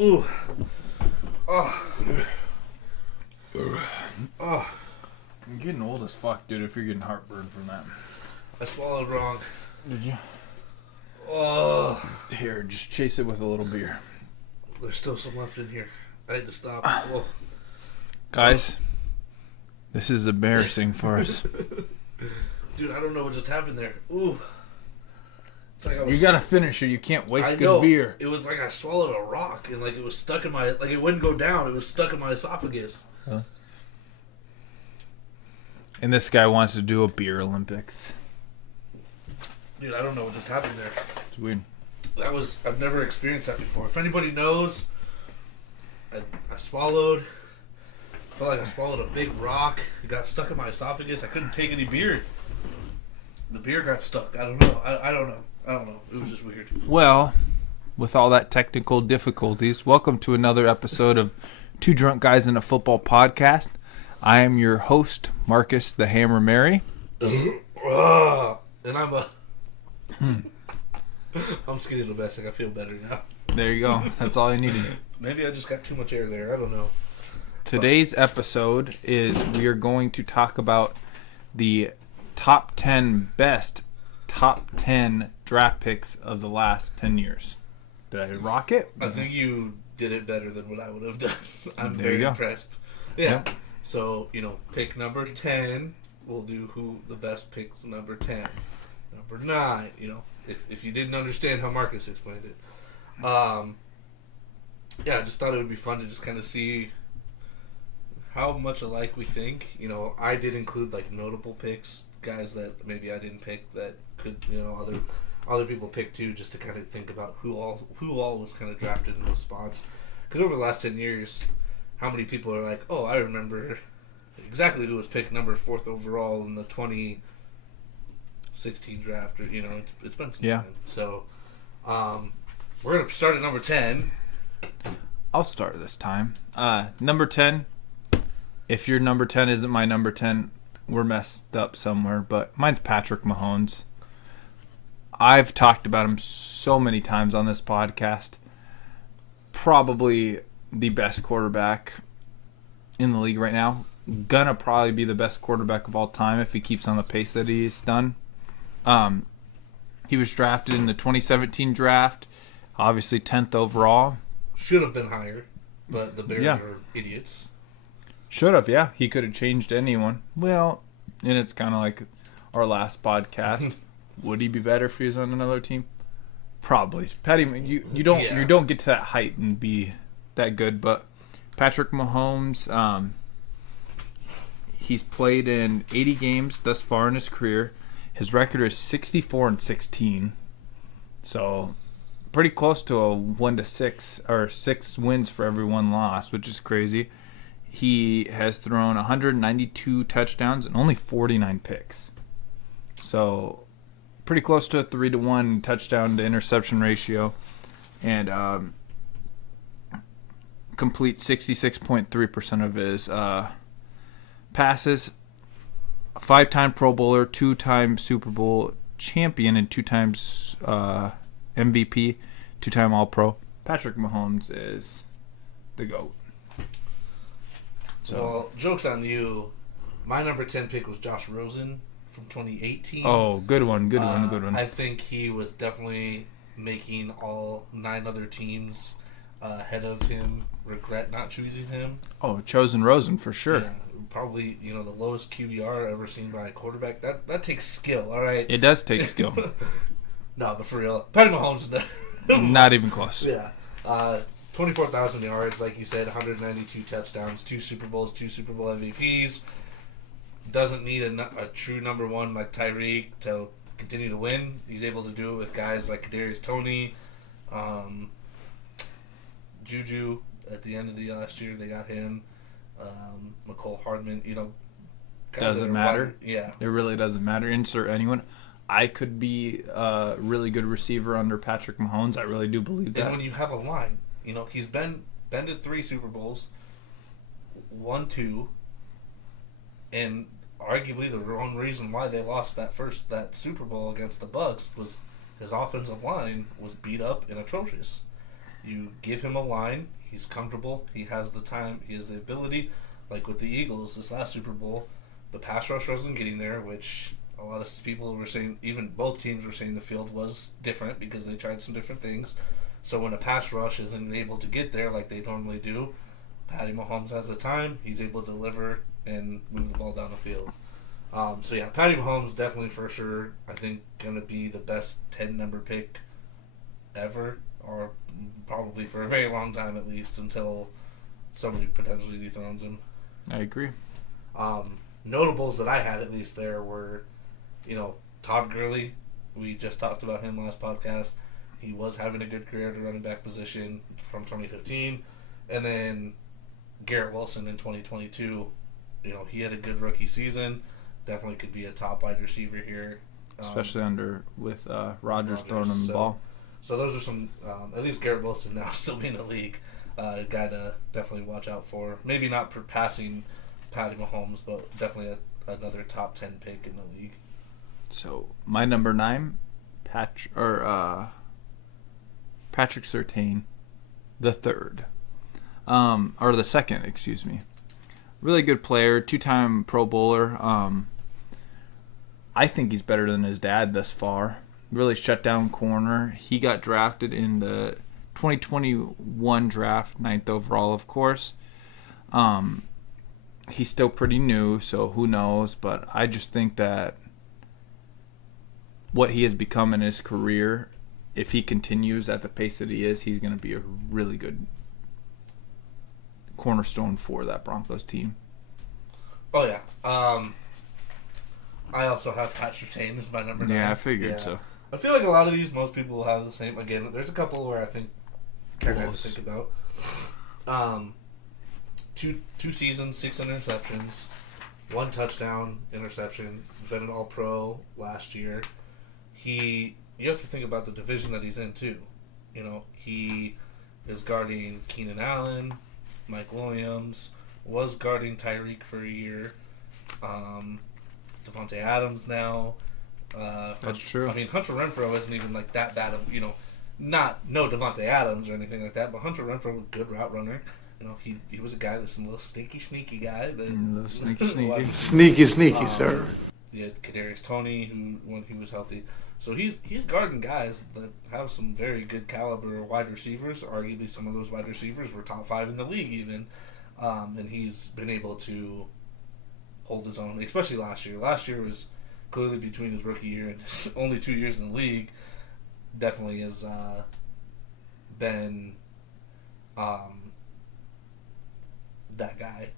Ooh. Oh. Oh. You're getting old as fuck, dude, if you're getting heartburn from that. I swallowed wrong. Did you? Oh. Here, just chase it with a little beer. There's still some left in here. I had to stop. Whoa. Guys, this is embarrassing for us. Dude, I don't know what just happened there. Ooh. It's like I was... You gotta finish it. You can't waste I good know. beer. It was like I swallowed a rock and like it was stuck in my... Like it wouldn't go down. It was stuck in my esophagus. Huh? And this guy wants to do a beer Olympics. Dude, I don't know what just happened there. It's weird. That was... I've never experienced that before. If anybody knows, I swallowed... Felt like I swallowed a big rock. It got stuck in my esophagus. I couldn't take any beer. The beer got stuck. I don't know. I don't know. I don't know. It was just weird. Well, with all that technical difficulties, welcome to another episode of Two Drunk Guys in a Football Podcast. I am your host, Marcus the Hammer Mary. And I'm a... I'm skinny domestic. I feel better now. There you go. That's all I needed. Maybe I just got too much air there. I don't know. Today's episode is we are going to talk about the top 10 best top 10 draft picks of the last 10 years. Did I rock it? I think you did it better than what I would have done. I'm There very you go. impressed. Yeah. Yep. So, pick number 10. We'll do who the best picks number 10. Number 9, if you didn't understand how Marcus explained it. Yeah, I just thought it would be fun to just kind of see how much alike we think. I did include like notable picks, guys that maybe I didn't pick that could, other people pick too, just to kind of think about who all was kind of drafted in those spots. Because over the last 10 years, how many people are like, oh, I remember exactly who was picked number 4th overall in the 2016 draft, or it's been some time. So, we're gonna start at number 10. I'll start this time. Number 10. If your number 10 isn't my number 10, we're messed up somewhere. But mine's Patrick Mahomes. I've talked about him so many times on this podcast. Probably the best quarterback in the league right now. Gonna probably be the best quarterback of all time if he keeps on the pace that he's done. He was drafted in the 2017 draft. Obviously 10th overall. Should have been higher, but the Bears are idiots. Should have, yeah. He could have changed anyone. Well, and it's kind of like our last podcast. Would he be better if he was on another team? Probably. Patty, you don't get to that height and be that good. But Patrick Mahomes, he's played in 80 games thus far in his career. His record is 64-16. So pretty close to a 1-6 or 6 wins for every 1 loss, which is crazy. He has thrown 192 touchdowns and only 49 picks. So pretty close to a 3-to-1 touchdown to interception ratio. And complete 66.3% of his passes. 5-time Pro Bowler, 2-time Super Bowl champion, and 2 times MVP, 2-time All-Pro. Patrick Mahomes is the GOAT. So. Well, joke's on you. My number 10 pick was Josh Rosen from 2018. Oh, good one. I think he was definitely making all 9 other teams ahead of him regret not choosing him. Oh, chosen Rosen for sure. Yeah, probably, the lowest QBR ever seen by a quarterback. That takes skill, all right? It does take skill. No, but for real, Patty Mahomes Not even close. Yeah. 24,000 yards, like you said, 192 touchdowns, 2 Super Bowls, 2 Super Bowl MVPs. Doesn't need a true number 1 like Tyreek to continue to win. He's able to do it with guys like Kadarius Toney, Juju. At the end of the last year, they got him. McCole Hardman. Doesn't matter. Yeah, it really doesn't matter. Insert anyone. I could be a really good receiver under Patrick Mahomes. I really do believe that. And when you have a line, he's been to 3 Super Bowls, won 2, and arguably the wrong reason why they lost that Super Bowl against the Bucs was his offensive line was beat up and atrocious. You give him a line. He's comfortable. He has the time. He has the ability. Like with the Eagles, this last Super Bowl, the pass rush wasn't getting there, which a lot of people were saying, even both teams were saying the field was different because they tried some different things. So when a pass rush isn't able to get there like they normally do, Patty Mahomes has the time. He's able to deliver and move the ball down the field. So yeah, Patty Mahomes definitely for sure. I think gonna be the best 10 number pick ever, or probably for a very long time at least until somebody potentially dethrones him. I agree. Notables that I had at least there were, Todd Gurley. We just talked about him last podcast. He was having a good career at the running back position from 2015, and then Garrett Wilson in 2022. He had a good rookie season. Definitely could be a top wide receiver here, especially with Rodgers throwing him the ball. So those are some. At least Garrett Wilson now still being in the league, a guy to definitely watch out for. Maybe not for passing Patty Mahomes, but definitely another top 10 pick in the league. So my number 9, Patrick Surtain, the third, or the second, excuse me. Really good player, 2-time Pro Bowler. I think he's better than his dad thus far. Really shut down corner. He got drafted in the 2021 draft, 9th overall, of course. He's still pretty new, so who knows? But I just think that what he has become in his career, if he continues at the pace that he is, he's going to be a really good cornerstone for that Broncos team. Oh, yeah. I also have Pat Surtain as my number 9. Yeah, I figured so. I feel like a lot of these, most people will have the same. Again, there's a couple where I think kind of have to think about. 2 seasons, 6 interceptions, 1 touchdown interception. Been an All-Pro last year. You have to think about the division that he's in too. He is guarding Keenan Allen, Mike Williams, was guarding Tyreek for a year. Devontae Adams now. That's true. I mean, Hunter Renfrow isn't even like that bad of, no Devontae Adams or anything like that, but Hunter Renfrow was a good route runner. He was a guy that's a little sneaky guy. Sneaky, sir. You had Kadarius Toney, who when he was healthy. So he's guarding guys that have some very good caliber wide receivers. Arguably, some of those wide receivers were top 5 in the league even. And he's been able to hold his own, especially last year. Last year was clearly between his rookie year and his only 2 years in the league. Definitely has been that guy.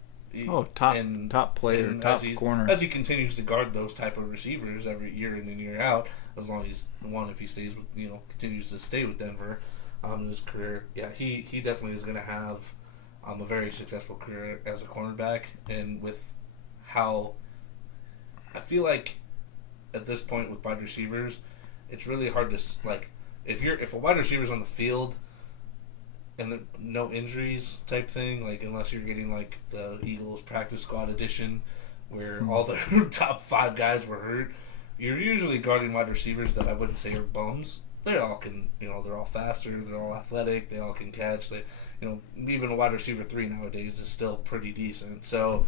Top player, top corner. As he continues to guard those type of receivers every year in and year out, as long as if he stays with, continues to stay with Denver in his career, yeah, he definitely is going to have a very successful career as a cornerback. And with how I feel like at this point with wide receivers, it's really hard to if a wide receiver's on the field and no injuries type thing, like unless you're getting like the Eagles practice squad edition where all the top 5 guys were hurt, you're usually guarding wide receivers that I wouldn't say are bums. They all can, they're all faster, they're all athletic, they all can catch. They, even a wide receiver 3 nowadays is still pretty decent. So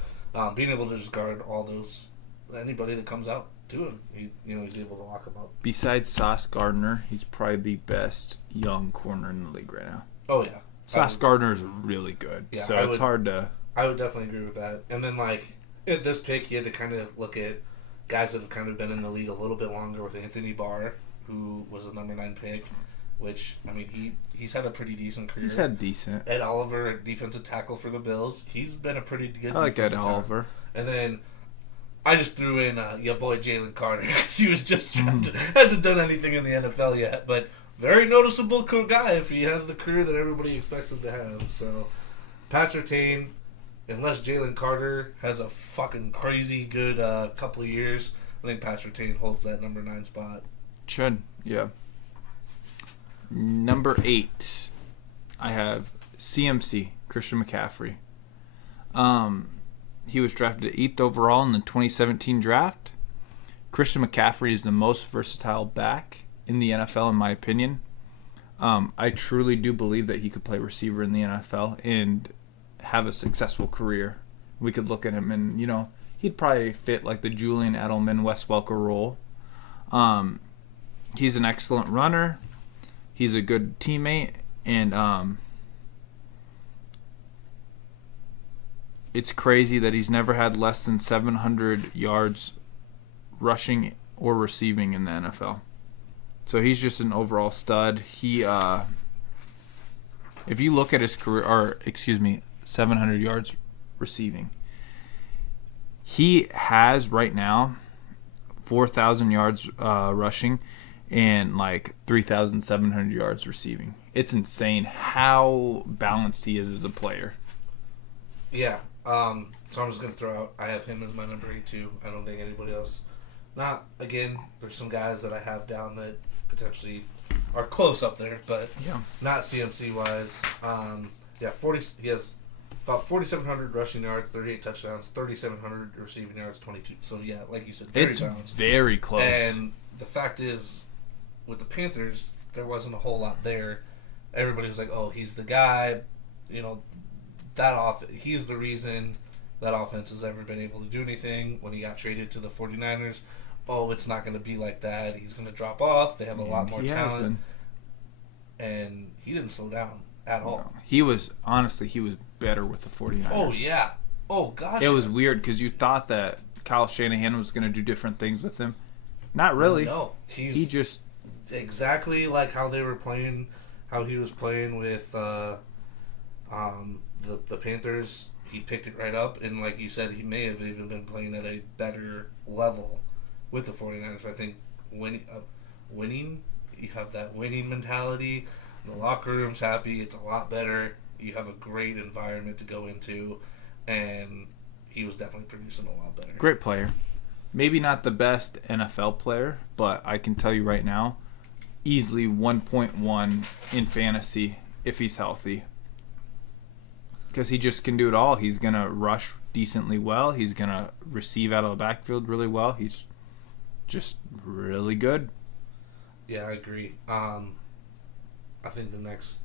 being able to just guard all those, anybody that comes out to him, he's able to lock them up. Besides Sauce Gardner, he's probably the best young corner in the league right now. Oh, yeah. Sauce Gardner is really good. Yeah, so it's hard to... I would definitely agree with that. And then, at this pick, you had to kind of look at guys that have kind of been in the league a little bit longer with Anthony Barr, who was a number 9 pick, which, I mean, he's had a pretty decent career. He's had decent. Ed Oliver, defensive tackle for the Bills. He's been a pretty good I like Ed Oliver. And then I just threw in your boy Jalen Carter because he was just drafted. Hasn't done anything in the NFL yet, but very noticeable guy if he has the career that everybody expects him to have. So, Pat Surtain, unless Jalen Carter has a fucking crazy good couple of years, I think Pat Surtain holds that number 9 spot. Should, yeah. Number 8, I have CMC, Christian McCaffrey. He was drafted 8th overall in the 2017 draft. Christian McCaffrey is the most versatile back in the NFL, in my opinion. I truly do believe that he could play receiver in the NFL and have a successful career. We could look at him and, he'd probably fit like the Julian Edelman, Wes Welker role. He's an excellent runner. He's a good teammate. And it's crazy that he's never had less than 700 yards rushing or receiving in the NFL. So he's just an overall stud. He, if you look at his career, 700 yards receiving. He has right now 4,000 yards rushing and like 3,700 yards receiving. It's insane how balanced he is as a player. Yeah. So I'm just going to throw out, I have him as my number 8 too. I don't think anybody else. Again, there's some guys that I have down that potentially are close up there, but not CMC-wise. He has about 4,700 rushing yards, 38 touchdowns, 3,700 receiving yards, 22. So, yeah, like you said, very balanced. It's very close. And the fact is, with the Panthers, there wasn't a whole lot there. Everybody was like, oh, he's the guy. He's the reason that offense has ever been able to do anything. When he got traded to the 49ers, it's not going to be like that. He's going to drop off. They have a lot more talent. And he didn't slow down at all. No. He was better with the 49ers. Oh, yeah. Oh, gosh. It was weird because you thought that Kyle Shanahan was going to do different things with him. Not really. No. He just... Exactly like how they were playing, how he was playing with the Panthers. He picked it right up, and like you said, he may have even been playing at a better level with the 49ers. I think winning, you have that winning mentality. The locker room's happy. It's a lot better. You have a great environment to go into, and he was definitely producing a lot better. Great player. Maybe not the best NFL player, but I can tell you right now, easily 1.1 in fantasy if he's healthy. Because he just can do it all. He's going to rush decently well. He's going to receive out of the backfield really well. He's just really good. Yeah, I agree. I think the next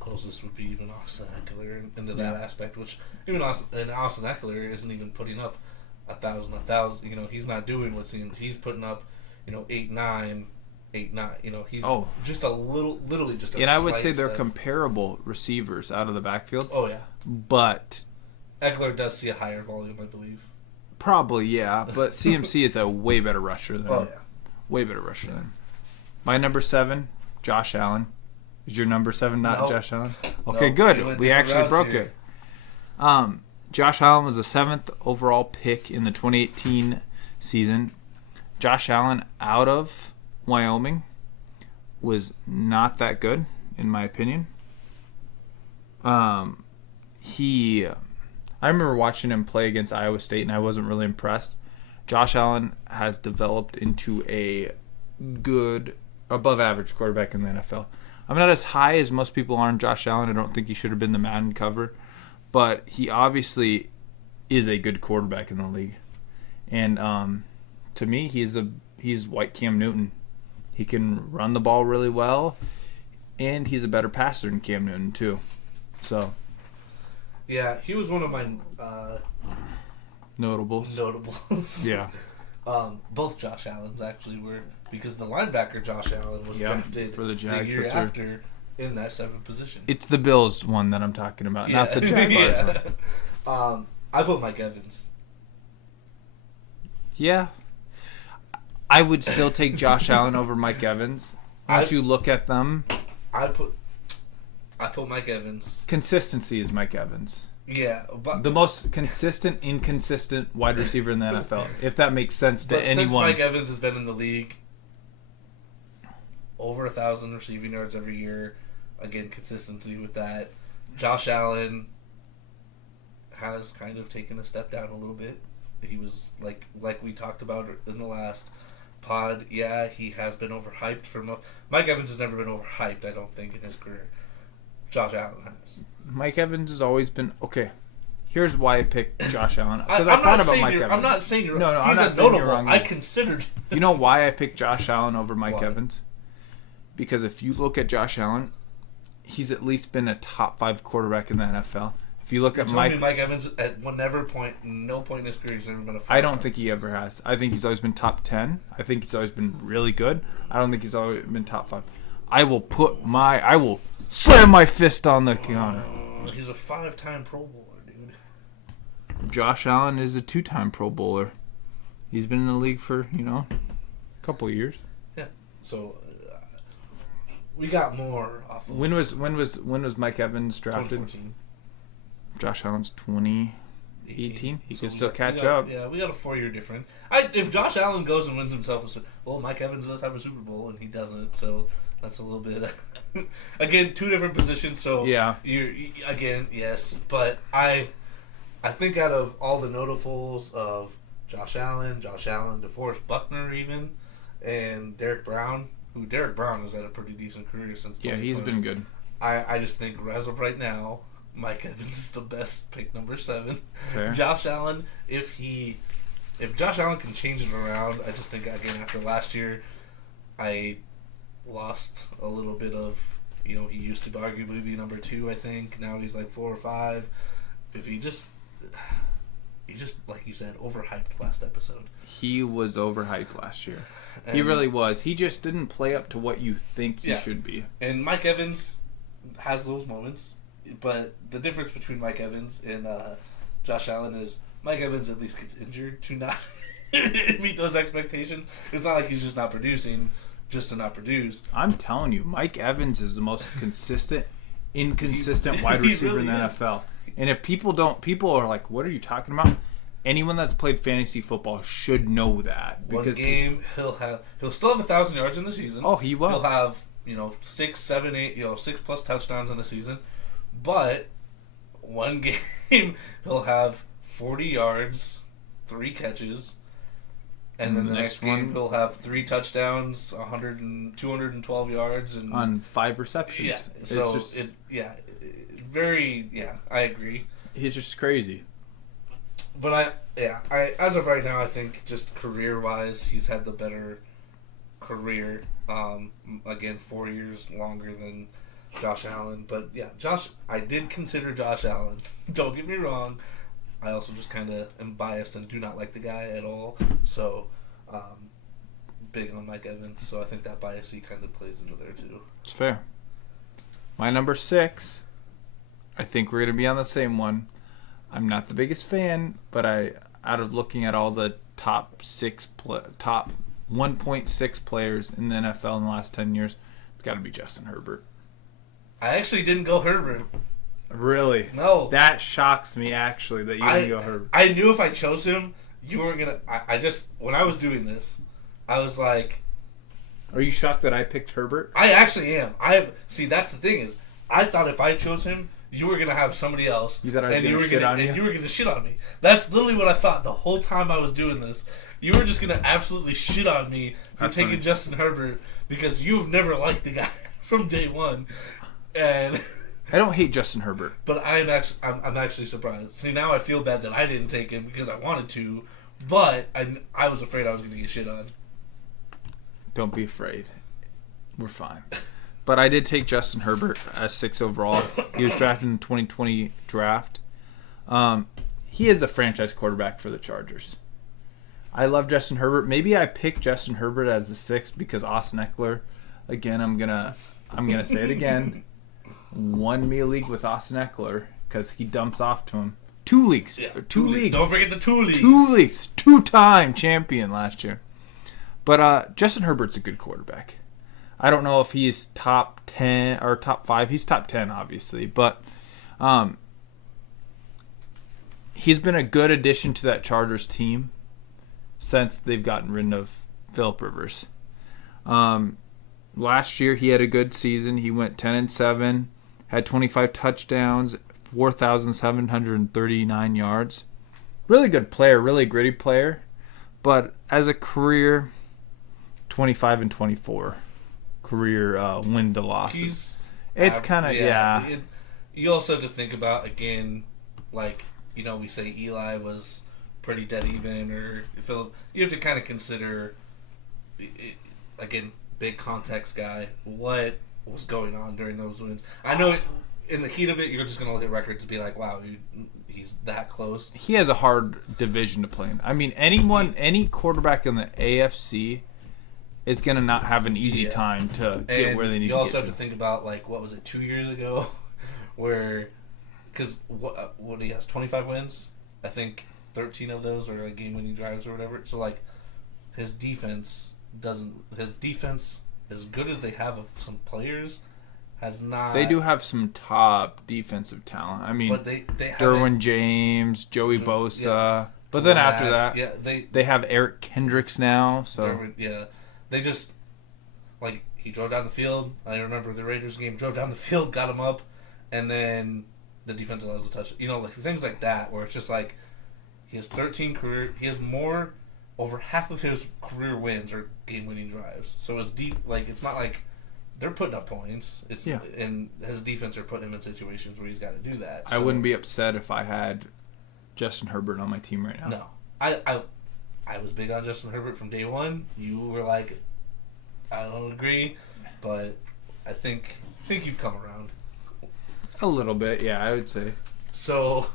closest would be even Austin Eckler into that aspect, which even Austin Eckler isn't even putting up 1,000. He's not doing what seems. He's putting up, 8-9. He's just a literally just a. And I would say they're comparable receivers out of the backfield. Oh, yeah. But Eckler does see a higher volume, I believe. Probably, yeah. But CMC is a way better rusher than him. Way better rusher than him. My number 7, Josh Allen. Is your number 7 not Josh Allen? Okay, good. We actually broke it. Josh Allen was the 7th overall pick in the 2018 season. Josh Allen out of Wyoming was not that good, in my opinion. I remember watching him play against Iowa State, and I wasn't really impressed. Josh Allen has developed into a good, above-average quarterback in the NFL. I'm not as high as most people are on Josh Allen. I don't think he should have been the Madden cover, but he obviously is a good quarterback in the league. And to me, he's white Cam Newton. He can run the ball really well, and he's a better passer than Cam Newton too. So, yeah, he was one of my notables. Yeah. Both Josh Allens actually were, because the linebacker Josh Allen was drafted for the Jags the year after in that 7th position. It's the Bills one that I'm talking about, not the Jaguars one. I put Mike Evans. Yeah. I would still take Josh Allen over Mike Evans. Once you look at them, I put Mike Evans. Consistency is Mike Evans. Yeah, but the most consistent, inconsistent wide receiver in the NFL, if that makes sense to anyone. Since Mike Evans has been in the league, over 1,000 receiving yards every year. Again, consistency with that. Josh Allen has kind of taken a step down a little bit. He was like we talked about in the last pod. Yeah, he has been overhyped for Mike Evans has never been overhyped, I don't think, in his career. Josh Allen has. Mike Evans has always been okay. Here's why I picked Josh Allen, because I thought about Mike Evans. I'm not saying you're wrong. No, he's I'm not saying you're wrong. I considered. You know why I picked Josh Allen over Mike Evans? because if you look at Josh Allen, he's at least been a top 5 quarterback in the NFL. If you look at Mike Evans, at no point in his career has ever been a 4. I don't think he ever has. I think he's always been top 10. I think he's always been really good. I don't think he's always been top 5. I will slam my fist on the counter. He's a 5-time Pro Bowler, dude. Josh Allen is a 2-time Pro Bowler. He's been in the league for, a couple of years. Yeah. So we got more off of When was Mike Evans drafted? 2014. Josh Allen's 2018. He can still catch up. Yeah, we got a 4-year difference. If Josh Allen goes and wins himself Mike Evans does have a Super Bowl and he doesn't, so that's a little bit again 2 different positions. So yeah, you again yes, but I think out of all the notables of Josh Allen, DeForest Buckner even, and Derek Brown, who Derek Brown has had a pretty decent career since. Yeah, he's been good. I just think as of right now, Mike Evans is the best pick, number 7. Fair. Josh Allen, if Josh Allen can change it around, I just think again after last year, I lost a little bit of, he used to arguably be number 2. I think now he's like 4 or 5. If he just like you said, overhyped last episode. He was overhyped last year. He really was. He just didn't play up to what you think he should be. And Mike Evans has those moments. But the difference between Mike Evans and Josh Allen is Mike Evans at least gets injured to not meet those expectations. It's not like he's just not producing just to not produce. I'm telling you, Mike Evans is the most inconsistent wide receiver really in the NFL. And if people are like, what are you talking about? Anyone that's played fantasy football should know that. Because one game, he'll still have 1,000 yards in the season. Oh, he will. He'll have, 6, 7, 8, 6+ touchdowns in the season. But one game he'll have 40 yards, 3 catches, and then the next game he'll have 3 touchdowns, 212 yards, and on 5 receptions. Yeah, so I agree. He's just crazy. But I as of right now, I think just career-wise, he's had the better career. Again, 4 years longer than Josh Allen, but yeah, I did consider Josh Allen. Don't get me wrong. I also just kind of am biased and do not like the guy at all. So, big on Mike Evans. So I think that bias kind of plays into there too. It's fair. My number 6. I think we're gonna be on the same one. I'm not the biggest fan, but out of looking at all the top 1.6 players in the NFL in the last 10 years, it's got to be Justin Herbert. I actually didn't go Herbert. Really? No. That shocks me, actually, that you didn't go Herbert. I knew if I chose him, you weren't going to... when I was doing this, I was like... Are you shocked that I picked Herbert? I actually am. See, that's the thing is, I thought if I chose him, you were going to have somebody else. You thought I was going to shit on you? And you were going to shit on me. That's literally what I thought the whole time I was doing this. You were just going to absolutely shit on me for taking Justin Herbert because you've never liked the guy from day one. And I don't hate Justin Herbert, but I'm actually surprised. See, now I feel bad that I didn't take him because I wanted to, but I was afraid I was going to get shit on. Don't be afraid. We're fine. But I did take Justin Herbert as 6 overall. He was drafted in the 2020 draft. He is a franchise quarterback for the Chargers. I love Justin Herbert. Maybe I picked Justin Herbert as the 6th because Austin Eckler. Again, I'm gonna say it again. Won me a league with Austin Eckler because he dumps off to him. 2 leagues. Yeah, 2 leagues. Don't forget the 2 leagues. 2 leagues. 2-time champion last year. But Justin Herbert's a good quarterback. I don't know if he's top 10 or top 5. He's top 10, obviously. But he's been a good addition to that Chargers team since they've gotten rid of Phillip Rivers. Last year, he had a good season. He went 10-7, had 25 touchdowns, 4,739 yards. Really good player, really gritty player. But as a career, 25-24 career win to losses. It's kind of, You also have to think about, again, like, we say Eli was pretty dead even, or Philip. You have to kind of consider, again, big context guy. What was going on during those wins? I know in the heat of it, you're just going to look at records and be like, wow, he's that close. He has a hard division to play in. I mean, any quarterback in the AFC is going to not have an easy time to get where they need to get to. You also have to think about, like, what was it, 2 years ago? Where, because what he has, 25 wins? I think 13 of those are like game-winning drives or whatever. So, like, his defense, as good as they have of some players, has not. They do have some top defensive talent. I mean, but they Derwin James, Joey Bosa. Yeah. But then after that, they have Eric Kendricks now. So they just, like, he drove down the field. I remember the Raiders game, drove down the field, got him up, and then the defense allows a touch. You know, like things like that, where it's just like he has 13 career. He has more. Over half of his career wins are game-winning drives. So it's deep. Like, it's not like they're putting up points. And his defense are putting him in situations where he's got to do that. So, I wouldn't be upset if I had Justin Herbert on my team right now. No, I was big on Justin Herbert from day one. You were like, I don't agree, but I think you've come around. A little bit, yeah, I would say. So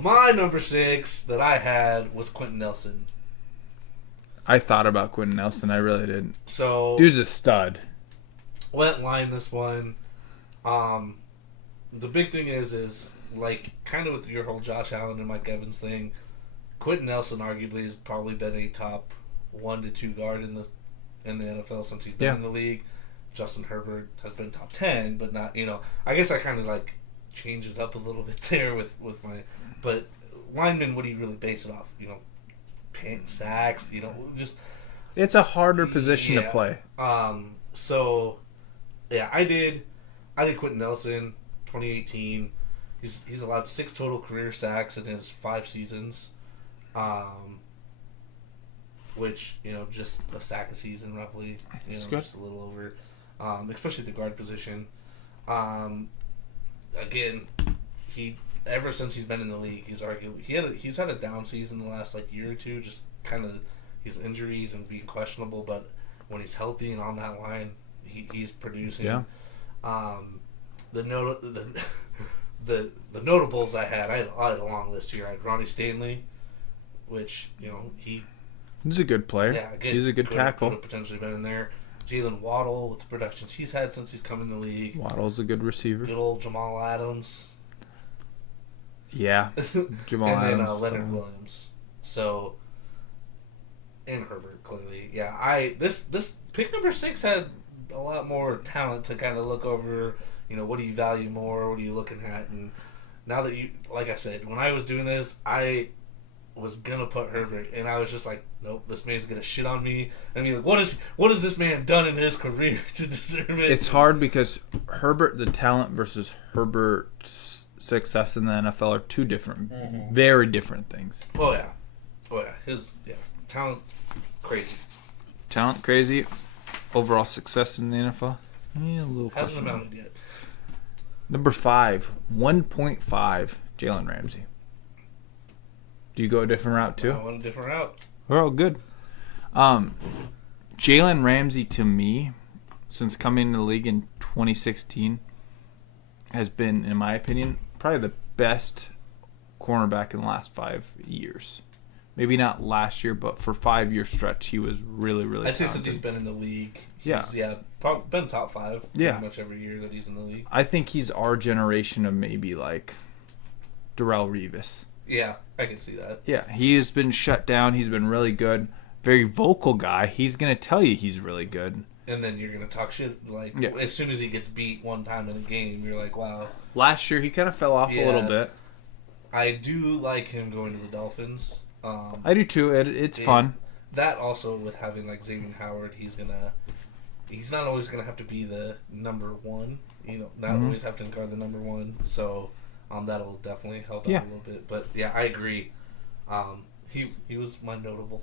my number 6 that I had was Quentin Nelson. I thought about Quentin Nelson. I really did. So dude's a stud. Went line this one. The big thing is like kind of with your whole Josh Allen and Mike Evans thing. Quentin Nelson arguably has probably been a top 1 to 2 guard in the NFL since he's been in the league. Justin Herbert has been top 10, but not. I guess I kind of like changed it up a little bit there with my. But lineman, what do you really base it off? Sacks. Just it's a harder position to play. So yeah, I did Quentin Nelson, 2018. He's allowed 6 total career sacks in his 5 seasons, which just a sack a season roughly. Just a little over, especially the guard position. Again, ever since he's been in the league, he's had a down season the last year or two, just kind of his injuries and being questionable. But when he's healthy and on that line, he's producing. Yeah. The notables I had a long list here. I had Ronnie Stanley, which he's a good player. Yeah, he's a good tackle. Could have potentially been in there. Jalen Waddle with the productions he's had since he's come in the league. Waddle's a good receiver. Good old Jamal Adams. Yeah, Jamal Adams. And then Leonard Williams. So, and Herbert, clearly. Yeah, this pick number 6 had a lot more talent to kind of look over, what do you value more, what are you looking at? And now that like I said, when I was doing this, I was going to put Herbert, and I was just like, nope, this man's going to shit on me. I mean, what has this man done in his career to deserve it? It's hard because Herbert, the talent, versus Herbert's success in the NFL are two different, very different things. Oh yeah, his talent crazy. Talent crazy, overall success in the NFL. A little hasn't amounted yet. Number 5, 1.5, Jalen Ramsey. Do you go a different route too? I went a different route. Oh, good. Jalen Ramsey to me, since coming into the league in 2016, has been, in my opinion, probably the best cornerback in the last 5 years. Maybe not last year, but for 5-year stretch, he was really, really talented. I'd say since he's been in the league, he's probably been top 5 pretty much every year that he's in the league. I think he's our generation of maybe like Darrelle Revis. Yeah, I can see that. Yeah, he has been shut down. He's been really good. Very vocal guy. He's going to tell you he's really good. And then you're going to talk shit. As soon as he gets beat one time in a game, you're like, wow. Last year, he kind of fell off a little bit. I do like him going to the Dolphins. I do too. It's fun. That also, with having Xavier Howard, he's not always going to have to be the number 1. Not always have to guard the number 1. So that'll definitely help out a little bit. But yeah, I agree. He was my notable.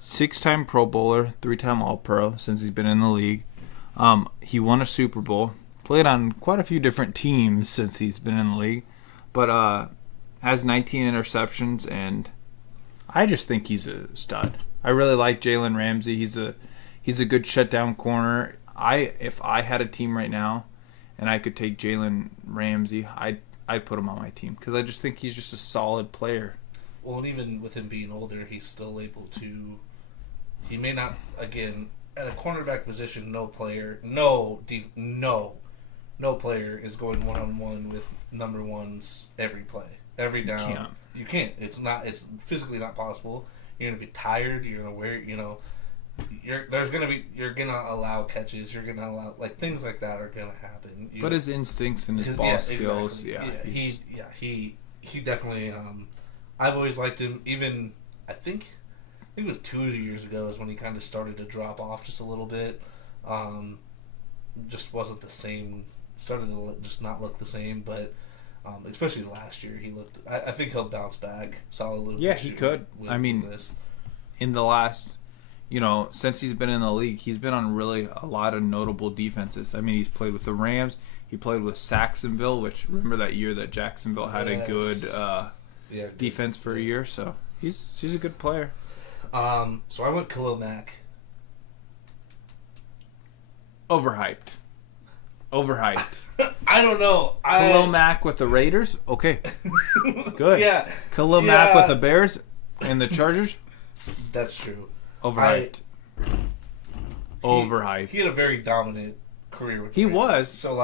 6-time Pro Bowler, 3-time All-Pro since he's been in the league. He won a Super Bowl. Played on quite a few different teams since he's been in the league. But has 19 interceptions, and I just think he's a stud. I really like Jalen Ramsey. He's a good shutdown corner. If I had a team right now, and I could take Jalen Ramsey, I'd put him on my team because I just think he's just a solid player. Well, and even with him being older, he's still able to. He may not again at a cornerback position. No player is going 1-on-1 with number ones every play, every down. You can't. It's physically not possible. You're gonna be tired. You're gonna wear. You're gonna allow catches. You're gonna allow things like that are gonna happen. But his instincts and his ball skills, exactly. He definitely. I've always liked him. Even I think it was 2 years ago is when he kind of started to drop off just a little bit. Just wasn't the same. Started to just not look the same, but especially last year, he looked. I think he'll bounce back solidly. Yeah, he could. I mean, in the last, since he's been in the league, he's been on really a lot of notable defenses. I mean, he's played with the Rams. He played with Saxonville, which remember that year that Jacksonville had a good defense for a year. So he's a good player. So I went Khalil Mack. Overhyped. I don't know. Khalil Mack with the Raiders? Okay. Good. Yeah. Khalil Mack with the Bears and the Chargers? That's true. Overhyped. Overhyped. He had a very dominant career with the Raiders. Was. So,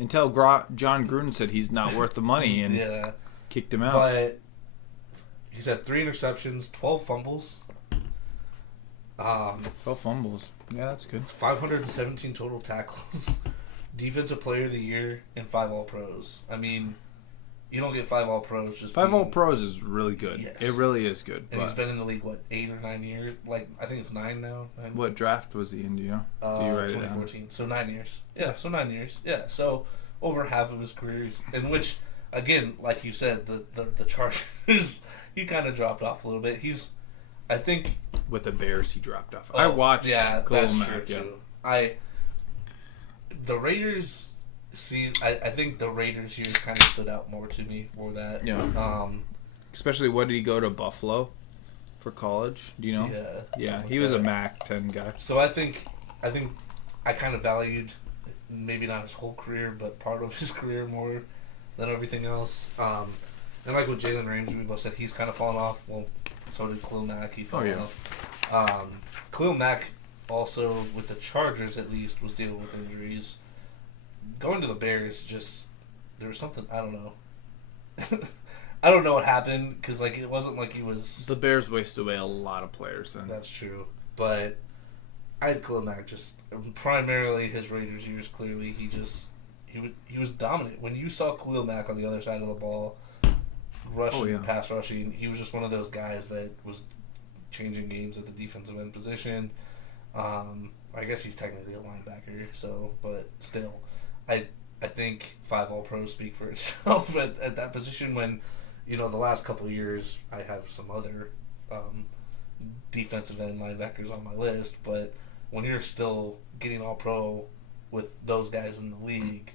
until John Gruden said he's not worth the money and kicked him out. But he's had 3 interceptions, 12 fumbles. 12 fumbles. Yeah, that's good. 517 total tackles. Defensive Player of the Year, and 5 All-Pros. I mean, you don't get 5 All-Pros just 5 All-Pros is really good. Yes. It really is good. And he's been in the league, 8 or 9 years? I think it's 9 now. 9. What draft was he in, do you know? Do you write 2014. So 9 years. Yeah, so 9 years. Yeah, so over half of his career, in which, again, like you said, the Chargers, he kind of dropped off a little bit. I think... With the Bears, he dropped off. I watched Khalil Mack, too. The Raiders, I think the Raiders years kind of stood out more to me for that. Yeah. Especially, what did he go to Buffalo for college? Do you know? Yeah, he was a MAC 10 guy. So I think I kind of valued, maybe not his whole career, but part of his career more than everything else. And like with Jalen Ramsey, we both said he's kind of fallen off. Well, so did Khalil Mack. He fell off. Khalil Mack also, with the Chargers at least, was dealing with injuries. Going to the Bears, there was something, I don't know. I don't know what happened, because it wasn't like he was... The Bears wasted away a lot of players then. That's true. But I had Khalil Mack primarily his Raiders years, clearly, he was dominant. When you saw Khalil Mack on the other side of the ball, pass rushing, he was just one of those guys that was changing games at the defensive end position. I guess he's technically a linebacker, but still, I think 5 All-Pros speak for itself at that position. When the last couple of years, I have some other defensive end linebackers on my list, but when you're still getting All-Pro with those guys in the league,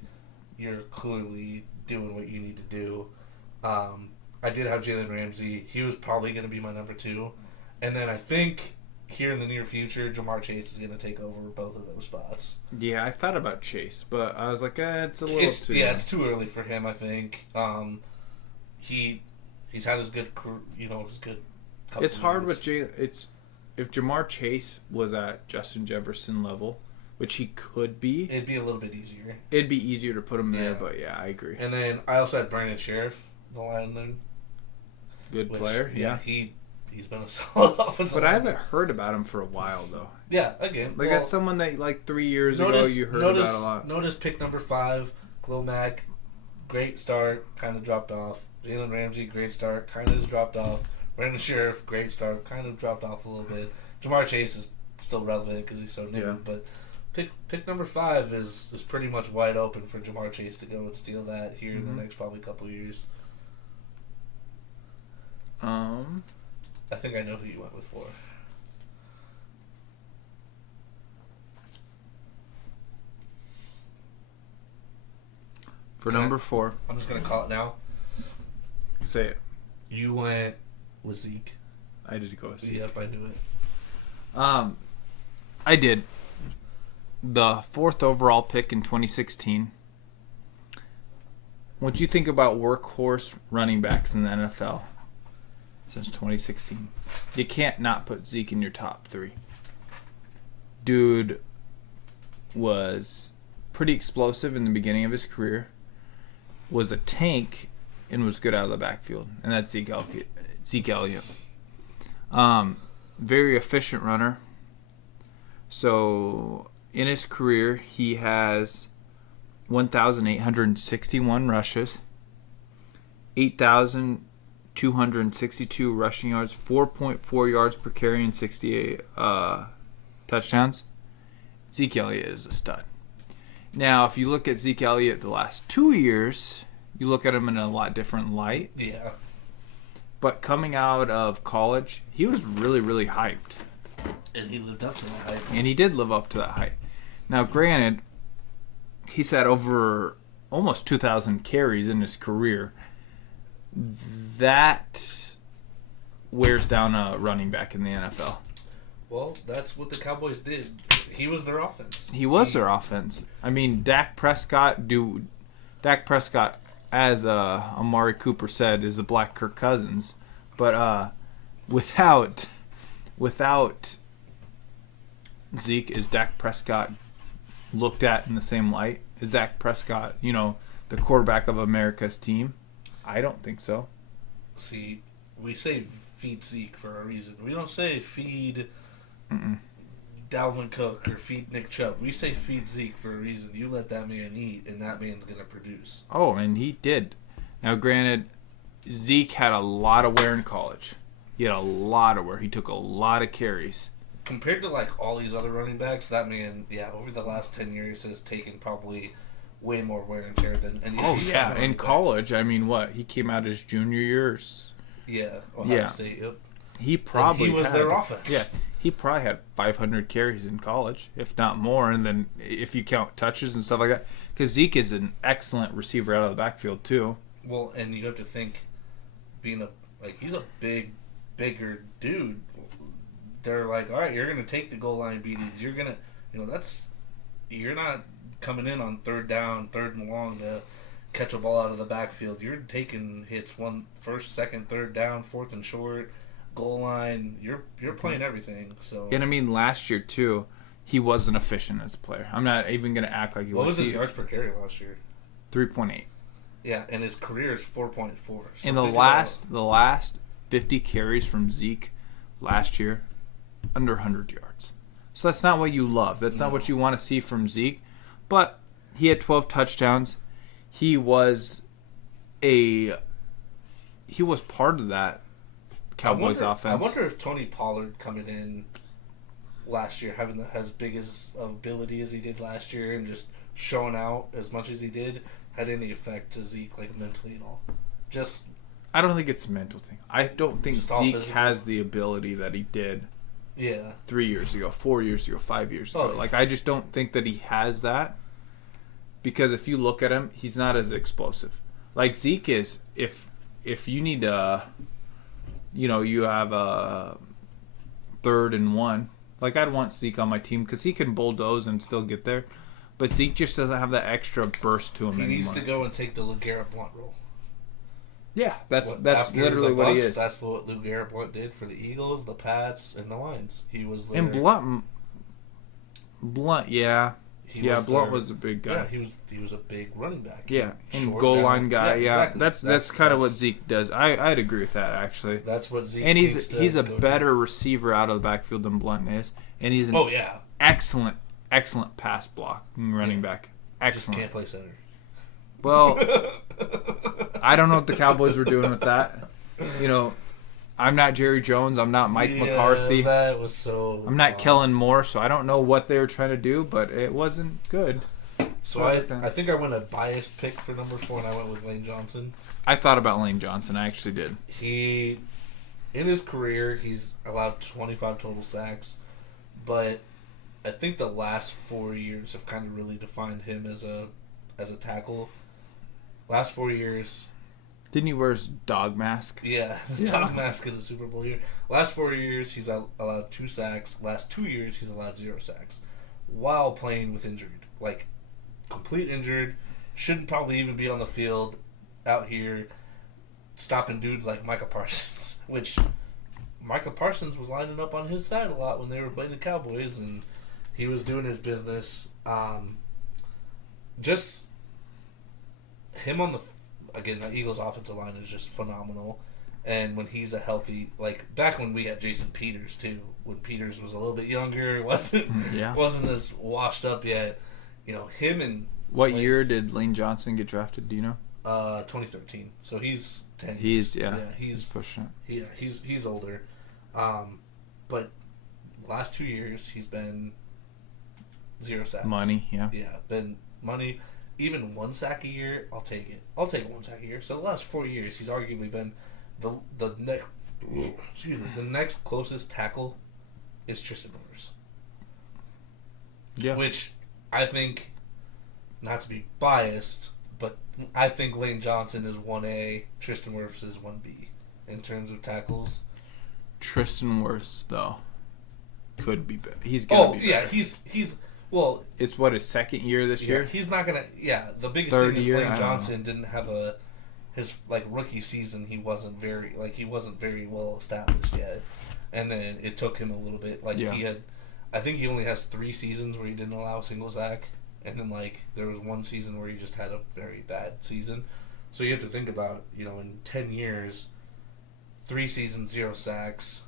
you're clearly doing what you need to do. I did have Jalen Ramsey. He was probably going to be my number 2. And then I think here in the near future, Ja'Marr Chase is going to take over both of those spots. Yeah, I thought about Chase, but I was like, it's a little too... Yeah, it's too early for him, I think. He's had his good, his good couple It's hard years. with Jay. If Ja'Marr Chase was at Justin Jefferson level, which he could be... It'd be a little bit easier. It'd be easier to put him there, but yeah, I agree. And then I also had Brandon Sheriff, the lineman. Good player, yeah. He's been a solid offensive But I haven't heard about him for a while, though. Yeah, again. That's someone that, 3 years ago, you heard about a lot. Notice pick number 5, Khalil Mack, great start, kind of dropped off. Jalen Ramsey, great start, kind of just dropped off. Brandon Sheriff, great start, kind of dropped off a little bit. Ja'Marr Chase is still relevant because he's so new, but pick number 5 is pretty much wide open for Ja'Marr Chase to go and steal that here in the next probably couple years. I think I know who you went with for. For number 4. I'm just going to call it now. Say it. You went with Zeke. I did go with Zeke. Yep, I knew it. I did. The 4th overall pick in 2016. What you think about workhorse running backs in the NFL since 2016? You can't not put Zeke in your top 3. Dude was pretty explosive in the beginning of his career, was a tank, and was good out of the backfield. And that's Zeke Elliott. Very efficient runner. So in his career, he has 1,861 rushes, 8,262 rushing yards, 4.4 yards per carry, and 68 touchdowns. Zeke Elliott is a stud. Now, if you look at Zeke Elliott the last 2 years, you look at him in a lot different light. Yeah. But coming out of college, he was really, really hyped. And he lived up to that hype. And he did live up to that hype. Now, granted, he's had over almost 2,000 carries in his career. That wears down a running back in the NFL. Well, that's what the Cowboys did. He was their offense. He was their offense. I mean, Dak Prescott, as Amari Cooper said, is a black Kirk Cousins. But without Zeke, is Dak Prescott looked at in the same light? Is Dak Prescott, the quarterback of America's team? I don't think so. See, we say feed Zeke for a reason. We don't say feed Dalvin Cook or feed Nick Chubb. We say feed Zeke for a reason. You let that man eat, and that man's going to produce. Oh, and he did. Now, granted, Zeke had a lot of wear in college. He had a lot of wear. He took a lot of carries. Compared to, all these other running backs, that man, over the last 10 years has taken probably way more wear and tear than any of these running backs. In college, I mean, what? He came out his junior years. Yeah, Ohio State, yep. He probably he was their offense. Yeah, he probably had 500 carries in college, if not more. And then if you count touches and stuff like that, because Zeke is an excellent receiver out of the backfield too. Well, and you have to think, he's a bigger dude. They're like, all right, you're gonna take the goal line beatings. You're gonna, you're not coming in on 3rd down, 3rd and long to catch a ball out of the backfield. You're taking hits 1st, 2nd, 3rd down, 4th and short, goal line. You're playing everything. So. And I mean, last year too, he wasn't efficient as a player. I'm not even gonna act like he was. What was his yards per carry last year? 3.8. Yeah, and his career is 4.4. So in the last 50 carries from Zeke last year, under 100 yards. So that's not what you love. That's not what you want to see from Zeke. But he had 12 touchdowns. He was part of that Cowboys offense. I wonder if Tony Pollard coming in last year, having as big as ability as he did last year and just showing out as much as he did, had any effect to Zeke mentally at all. I don't think it's a mental thing. I don't think Zeke has the ability that he did 3 years ago, 4 years ago, 5 years ago. I just don't think that he has that, because if you look at him, he's not as explosive. Zeke is, if you need to, you have a 3rd and 1. I'd want Zeke on my team because he can bulldoze and still get there. But Zeke just doesn't have that extra burst to him anymore. He needs to go and take the LeGarrette Blount role. Yeah, that's literally what he is. That's what LeGarrette Blount did for the Eagles, the Pats, and the Lions. He was and Blount, Blount was a big guy. Yeah, he was a big running back. Yeah, and goal line guy. Yeah, exactly. That's kind of what Zeke does. I'd agree with that actually. That's what Zeke. And he's a better receiver out of the backfield than Blount is, and he's an excellent pass blocking running back. Excellent. Just can't play center. Well, I don't know what the Cowboys were doing with that. I'm not Jerry Jones. I'm not Mike McCarthy. That was so. I'm not Kellen Moore, so I don't know what they were trying to do, but it wasn't good. So I think I went a biased pick for number 4, and I went with Lane Johnson. I thought about Lane Johnson. I actually did. In his career, he's allowed 25 total sacks, but I think the last 4 years have kind of really defined him as a tackle. Last 4 years, Didn't he wear his dog mask? Yeah, dog mask in the Super Bowl year. Last 4 years, he's allowed 2 sacks. Last 2 years, he's allowed 0 sacks. While playing with injured. Like, complete injured. Shouldn't probably even be on the field out here stopping dudes like Micah Parsons. Which, Micah Parsons was lining up on his side a lot when they were playing the Cowboys, and he was doing his business. Just him on the... Again, the Eagles' offensive line is just phenomenal. And when he's a healthy... Like, back when we had Jason Peters, too. When Peters was a little bit younger, wasn't as washed up yet. You know, him and... What year did Lane Johnson get drafted? Do you know? 2013. So he's 10 years. He's pushing it. He's older. But last 2 years, he's been 0 sacks. Money, yeah. Yeah, been money. Even 1 sack a year, I'll take it. I'll take 1 sack a year. So the last 4 years, he's arguably been the next closest tackle is Tristan Wirfs. Yeah. Which I think, not to be biased, but I think Lane Johnson is 1A, Tristan Wirfs is 1B in terms of tackles. Tristan Wirfs, though, could be better. He's gonna be better. He's well, it's his second year this year. He's not gonna. Yeah, the biggest Third thing is year, Lane Johnson didn't have his rookie season. He wasn't very well established yet, and then it took him a little bit. He had, I think he only has 3 seasons where he didn't allow a single sack, and then there was 1 season where he just had a very bad season. So you have to think about, in 10 years, 3 seasons 0 sacks,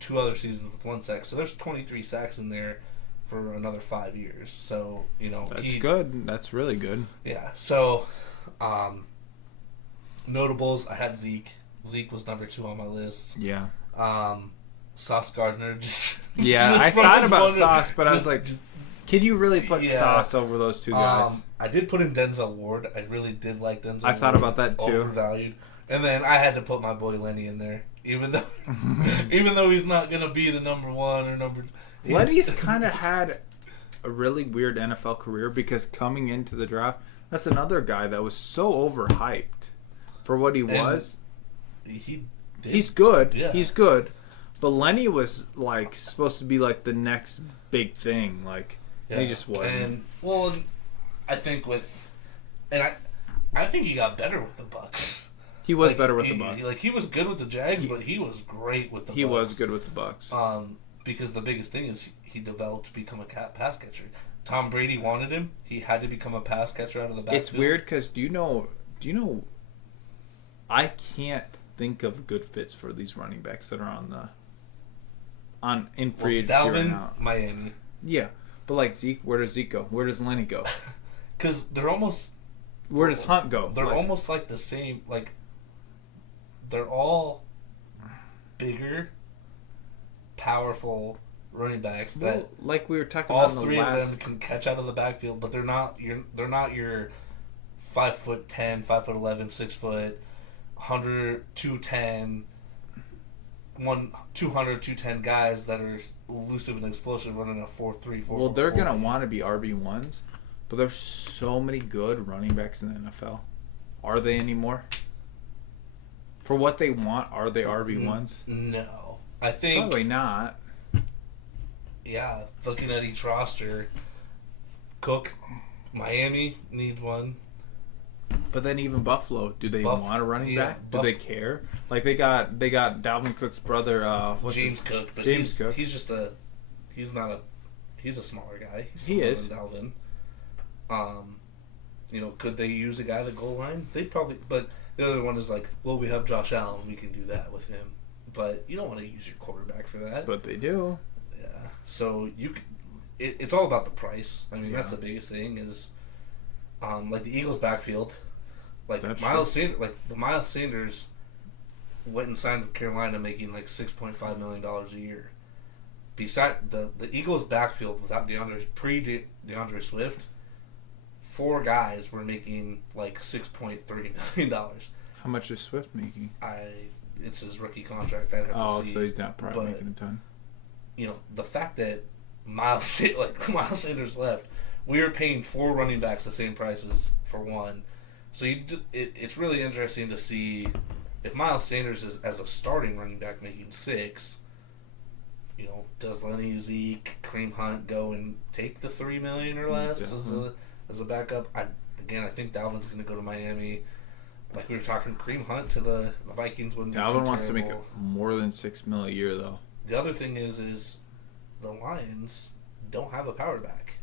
2 other seasons with 1 sack. So there's 23 sacks in there for another 5 years. So, that's good. That's really good. Yeah. So, notables, I had Zeke. Zeke was number 2 on my list. Yeah. Sauce Gardner just... Yeah, I thought about Sauce, but I was like, can you really put Sauce over those 2 guys? I did put in Denzel Ward. I really did like Denzel Ward. I thought about that too. Overvalued. And then I had to put my boy Lenny in there, even though he's not going to be the number 1 or number 2. Lenny's kind of had a really weird NFL career because coming into the draft, that's another guy that was so overhyped for what he was. He's good. Yeah. He's good. But Lenny was supposed to be the next big thing. And he just wasn't. And I think I think he got better with the Bucs. He was better with the Bucs. He was good with the Jags, but he was great with the Bucs. He was good with the Bucs. Because the biggest thing is he developed to become a pass catcher. Tom Brady wanted him. He had to become a pass catcher out of the backfield. It's weird because do you know? I can't think of good fits for these running backs that are in free agency right now. Miami. Yeah, but Zeke, where does Zeke go? Where does Lenny go? Because they're almost. Where does Hunt go? They're almost the same. They're all bigger, powerful running backs that we were talking all about. All 3 of them can catch out of the backfield, but they're not your 5'10", 5'11", 6 foot, 100, 210, 200, 210 guys that are elusive and explosive running a 4.3, 4.4. Well, they're gonna want to be RB1s, but there's so many good running backs in the NFL. Are they anymore? For what they want, are they RB1s? No. I think... Probably not. Yeah, looking at each roster, Cook, Miami needs one. But then even Buffalo, do they want a running back? Do they care? They got Dalvin Cook's brother, James Cook. But James Cook. He's a smaller guy. He is. Dalvin. Could they use a guy at the goal line? They probably, but the other one is we have Josh Allen, we can do that with him. But you don't want to use your quarterback for that. But they do. Yeah. So it's all about the price. I mean, that's the biggest thing is, the Eagles' backfield, Miles Sanders went and signed with Carolina, making $6.5 million a year. Beside the Eagles' backfield, without DeAndre Swift, 4 guys were making $6.3 million. How much is Swift making? It's his rookie contract. I'd have to see. So he's not probably making a ton. The fact that Miles Sanders left, we were paying 4 running backs the same prices for one. So it's really interesting to see if Miles Sanders is as a starting running back making 6. You know, does Lenny, Zeke, Kareem Hunt go and take the $3 million or less as a backup? I think Dalvin's going to go to Miami. Like we were talking, Kareem Hunt to the Vikings wouldn't be too Dalvin wants terrible. to make more than $6 million a year, though. The other thing is the Lions don't have a power back.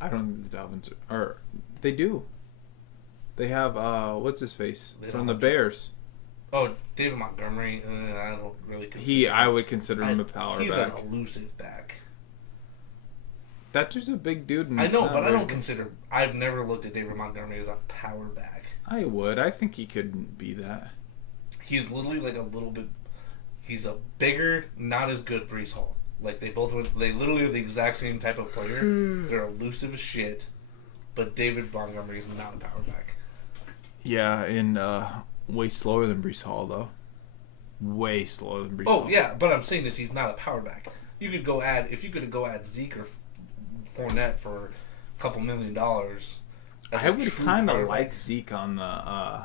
I don't think the Dolphins are. They do. They have what's his face from the Bears. Oh, David Montgomery. I don't really consider. I would consider him a power he's back. He's an elusive back. That dude's a big dude. And I know, but I don't consider. I've never looked at David Montgomery as a power back. I would. I think he could be that. He's literally like a little bit. He's a bigger, not as good Breece Hall. Like they literally are the exact same type of player. They're elusive as shit. But David Montgomery is not a power back. Yeah, and way slower than Breece Hall though. Way slower than Breece Hall. Oh yeah, but I'm saying is he's not a power back. You could go add Zeke or Fournette for a couple $1 million. I would kind of like Zeke on the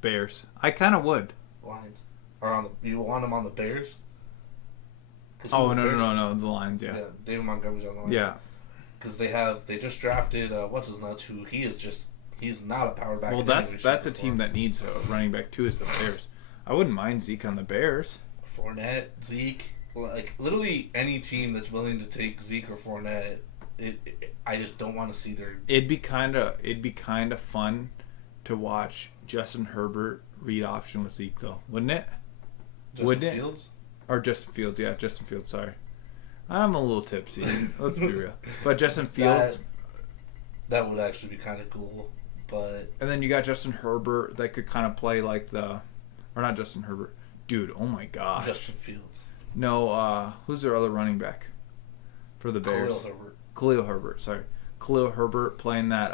Bears. I kind of would. Lions or you want him on the Bears? Oh no, the Lions. Yeah. Yeah, David Montgomery's on the Lions. Yeah. Because they just drafted what's his nuts, who he's not a power back. Well, that's a team that needs a running back too, is the Bears. I wouldn't mind Zeke on the Bears. Fournette, Zeke, like literally any team that's willing to take Zeke or Fournette, I just don't want to see their. It'd be kind of fun to watch Justin Herbert read option with Zeke though, wouldn't it? Justin Fields? Or Justin Fields, yeah, Justin Fields. Sorry, I'm a little tipsy. Let's be real. But Justin Fields, that would actually be kind of cool. But and then you got Justin Herbert that could kind of play like or not Justin Herbert, dude. Oh my gosh, Justin Fields. No, who's their other running back for the Bears? Khalil Herbert. Sorry, Khalil Herbert playing that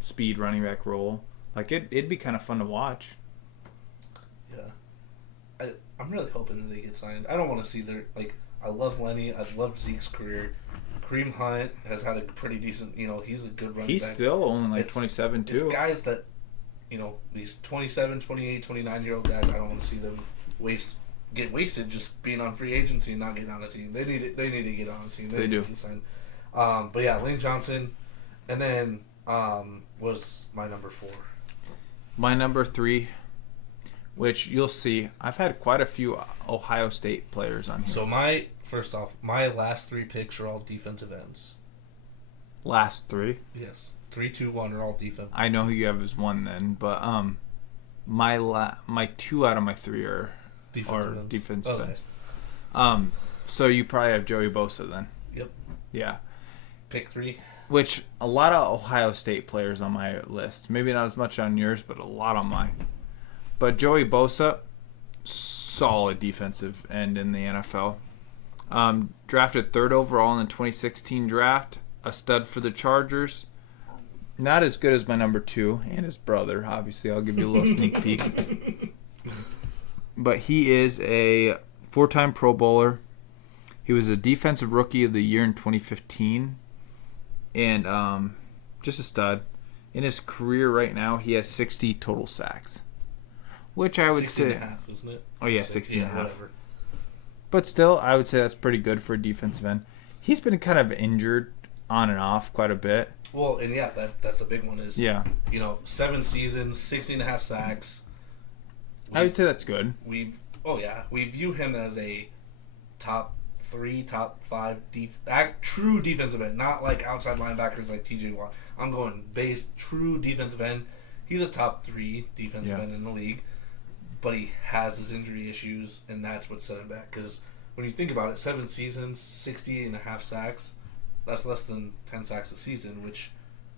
speed running back role. Like it'd be kind of fun to watch. Yeah, I'm really hoping that they get signed. I don't want to see I love Lenny. I've loved Zeke's career. Kareem Hunt has had a pretty decent. He's a good running back. He's still only 27 too. It's guys that, these 27, 28, 29-year-old guys. I don't want to see them get wasted just being on free agency and not getting on a team. They need to get on a team. They do. Get signed. But yeah, Lane Johnson, and then was my number 4. My number 3, which you'll see, I've had quite a few Ohio State players on here. So first off, my last 3 picks are all defensive ends. Last 3? Yes, 3, 2, 1 are all defense. I know who you have as 1 then, but my 2 out of my 3 are defensive ends. So you probably have Joey Bosa then. Yep. Yeah. Pick 3. Which a lot of Ohio State players on my list. Maybe not as much on yours, but a lot on mine. But Joey Bosa, solid defensive end in the NFL. Drafted 3rd overall in the 2016 draft. A stud for the Chargers. Not as good as my number 2 and his brother. Obviously, I'll give you a little sneak peek. But he is a 4-time Pro Bowler. He was a Defensive Rookie of the Year in 2015. And just a stud. In his career right now, he has 60 total sacks. Which I would say... 60.5, isn't it? Oh, yeah, 60 and a half. Whatever. But still, I would say that's pretty good for a defensive end. He's been kind of injured on and off quite a bit. Well, and yeah, that's a big one. 7 seasons, 60.5 sacks. I would say that's good. We view him as a top 3, top 5 true defensive end, not like outside linebackers like T.J. Watt. I'm going true defensive end. He's a top 3 defensive end in the league, but he has his injury issues, and that's what set him back. Because when you think about it, 7 seasons, 60.5 sacks, that's less than 10 sacks a season, which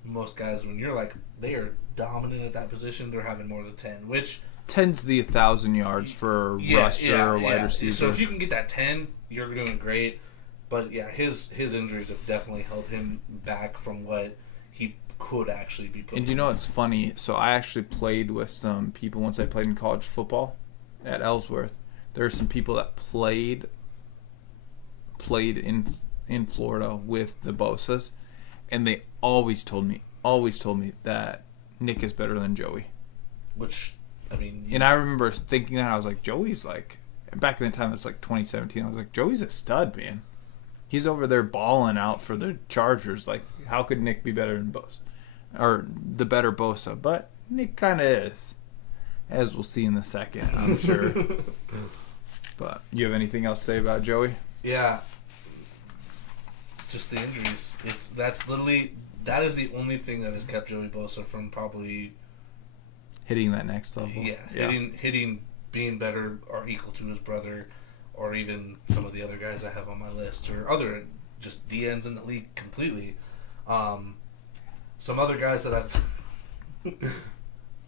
most guys, when you're they are dominant at that position, they're having more than 10, which... 10's the 1,000 yards for a rusher or wide receiver. So if you can get that 10, you're doing great. But yeah, his injuries have definitely held him back from what he could actually be put. And you know what's funny? So I actually played with some people once I played in college football at Ellsworth. There are some people that played in Florida with the Bosas, and they always told me that Nick is better than Joey. Which, I mean... And I remember thinking that. I was like, Joey's like... Back in the time, it's like 2017. I was like, Joey's a stud, man. He's over there balling out for the Chargers. Like, how could Nick be better than Bosa? Or the better Bosa? But Nick kind of is. As we'll see in a second, I'm sure. But you have anything else to say about Joey? Yeah. Just the injuries. That is the only thing that has kept Joey Bosa from probably hitting that next level. Yeah. Hitting being better or equal to his brother, or even some of the other guys I have on my list, or other just DNs in the league completely. Some other guys that I've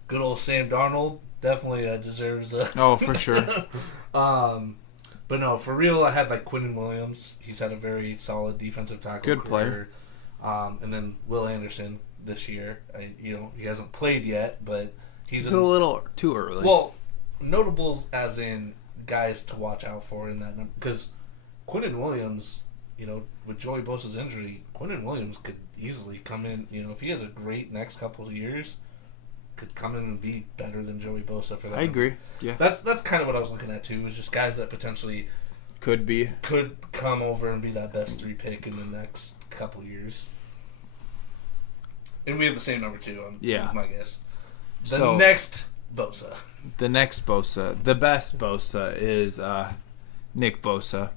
good old Sam Darnold definitely deserves a oh, for sure. But no, for real, I had like Quinnen Williams. He's had a very solid defensive tackle good career. Player. And then Will Anderson this year. He hasn't played yet, but he's a little too early. Well, notables as in guys to watch out for in that number, because Quinnen Williams, with Joey Bosa's injury, Quinnen Williams could easily come in. If he has a great next couple of years, could come in and be better than Joey Bosa for that. I agree. Yeah, that's kind of what I was looking at too. Is just guys that potentially could come over and be that best 3 pick in the next couple years. And we have the same number 2. That's my guess. The next Bosa, the best Bosa is Nick Bosa.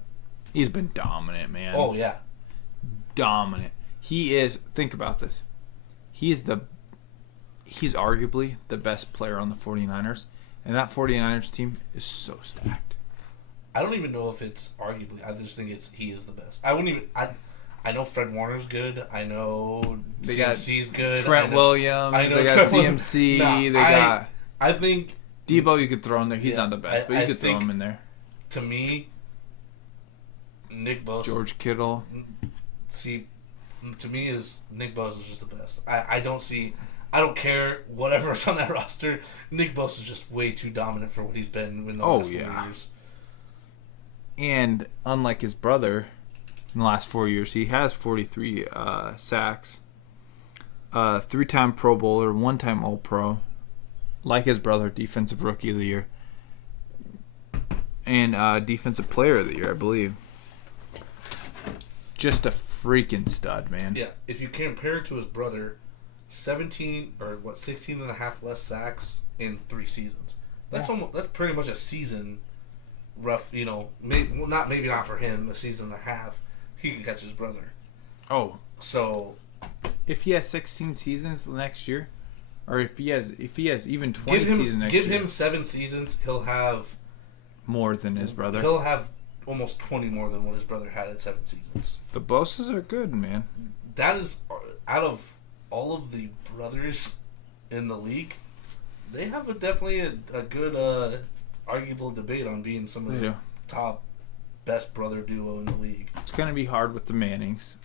He's been dominant, man. Oh yeah, dominant. He is. Think about this. He's arguably the best player on the 49ers, and that 49ers team is so stacked. I don't even know if it's arguably. I just think he is the best. I wouldn't even. I know Fred Warner's good. I know CMC's good. Trent Williams. They got CMC. I think Debo you could throw in there. He's not the best, but you could throw him in there. To me, Nick Bosa, George Kittle. See, to me is Nick Bosa is just the best. I don't care whatever's on that roster. Nick Bosa is just way too dominant for what he's been in the last 4 years. And unlike his brother, in the last 4 years, he has 43 sacks. 3-time Pro Bowler, 1-time All-Pro. Like his brother, Defensive Rookie of the Year. And Defensive Player of the Year, I believe. Just a freaking stud, man. Yeah, if you compare it to his brother, 16 and a half less sacks in 3 seasons. That's pretty much a season. Rough, maybe not for him. A season and a half, he could catch his brother. Oh, so if he has 16 seasons next year, or if he has even 20 seasons next year, give him 7 seasons, he'll have more than his brother. He'll have almost 20 more than what his brother had at 7 seasons. The Bosas are good, man. That is out of all of the brothers in the league, they have definitely a good arguable debate on being some of the top best brother duo in the league. It's going to be hard with the Mannings.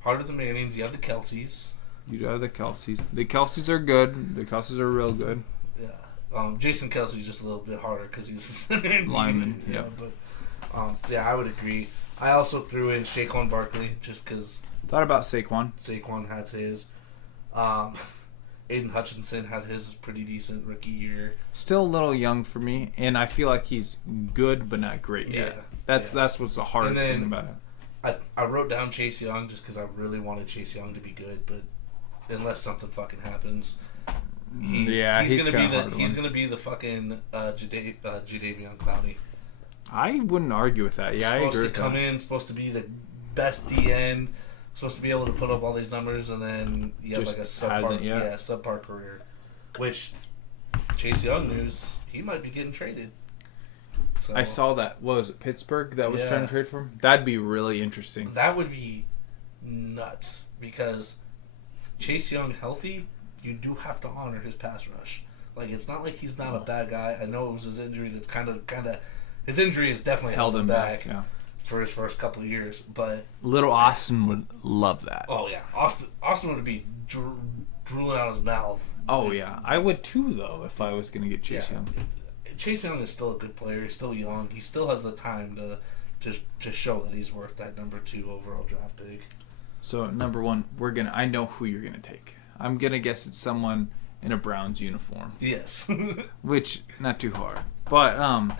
Hard with the Mannings. You have the Kelseys. You have the Kelseys. The Kelseys are good. The Kelseys are real good. Yeah. Jason Kelce's just a little bit harder because he's lineman. Yeah. But I would agree. I also threw in Saquon Barkley just because. Thought about Saquon. Saquon had his. Aiden Hutchinson had his pretty decent rookie year. Still a little young for me, and I feel like he's good but not great yet. That's what's the hardest thing about it. I wrote down Chase Young just because I really wanted Chase Young to be good, but unless something fucking happens, he's gonna be the fucking Jadeveon Clowney. I wouldn't argue with that. Yeah, I agree with that. Supposed to come in, supposed to be the best DN. Supposed to be able to put up all these numbers, and then you have like a subpar career. Which Chase Young news, he might be getting traded. So, I saw that. What was it, Pittsburgh that was trying to trade for him? That'd be really interesting. That would be nuts because Chase Young healthy, you do have to honor his pass rush. Like it's not like he's not a bad guy. I know it was his injury that's kind of his injury has definitely held him back. Yeah. For his first couple of years, but little Austin would love that. Oh yeah, Austin would be drooling out his mouth. Oh yeah, I would too though if I was gonna get Chase Young. Chase Young is still a good player. He's still young. He still has the time to show that he's worth that number 2 overall draft pick. So number one, I know who you're gonna take. I'm gonna guess it's someone in a Browns uniform. Yes. Which not too hard, but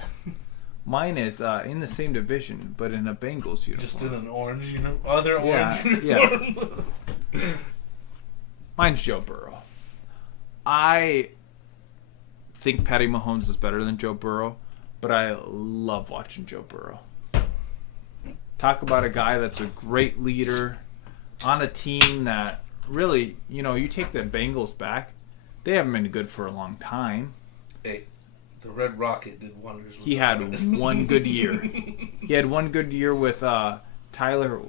mine is in the same division, but in a Bengals uniform. Just in an orange uniform. Other orange uniform. Yeah. Mine's Joe Burrow. I think Patty Mahomes is better than Joe Burrow, but I love watching Joe Burrow. Talk about a guy that's a great leader on a team that really, you take the Bengals back, they haven't been good for a long time. Hey, the Red Rocket did wonders. He had one good year. He had one good year with Tyler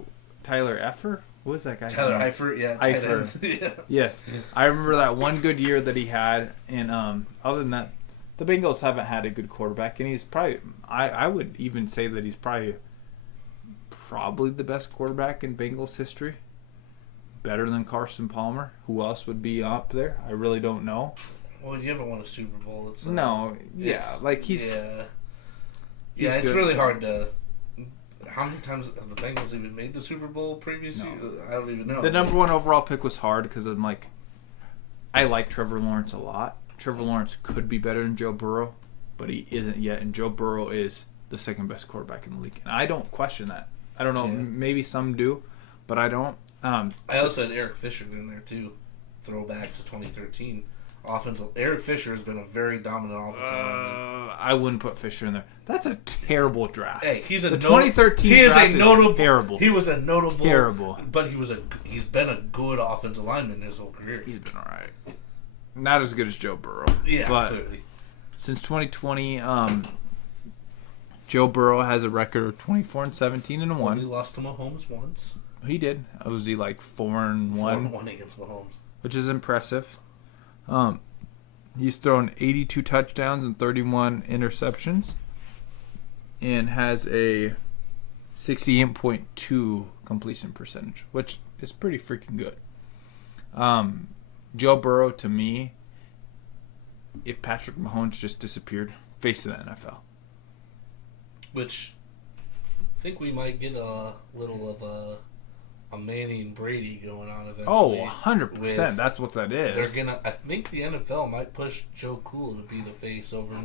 Effer. What was that guy? Tyler Eifert, yeah. Eifert. Yeah. Yes. I remember that one good year that he had, and other than that, the Bengals haven't had a good quarterback, and he's probably, I would even say that he's probably the best quarterback in Bengals history. Better than Carson Palmer. Who else would be up there? I really don't know. Well, you haven't won a Super Bowl. It's no, yeah, like he's it's good. really hard to. How many times have the Bengals even made the Super Bowl previous year? I don't even know. The number one overall pick was hard because I'm like, I like Trevor Lawrence a lot. Trevor Lawrence could be better than Joe Burrow, but he isn't yet, and Joe Burrow is the second best quarterback in the league. And I don't question that. I don't know, maybe some do, but I don't. I also had Eric Fisher in there too. Throwback to 2013. Eric Fisher has been a very dominant offensive lineman. I wouldn't put Fisher in there. That's a terrible draft. Hey, he's a 2013 he is draft a notable terrible. He was a notable terrible, but he's been a good offensive lineman his whole career. He's been all right. Not as good as Joe Burrow. Yeah, but clearly. Since 2020, Joe Burrow has a record of 24-17-1. Only lost to Mahomes once. He did. Was he like 4-1? 4-1 against Mahomes, which is impressive. He's thrown 82 touchdowns and 31 interceptions, and has a 68.2 completion percentage, which is pretty freaking good. Joe Burrow, to me, if Patrick Mahomes just disappeared, face of the NFL. Which I think we might get a little of a Manning Brady going on eventually. Oh, 100%. That's what that is. I think the NFL might push Joe Cool to be the face over.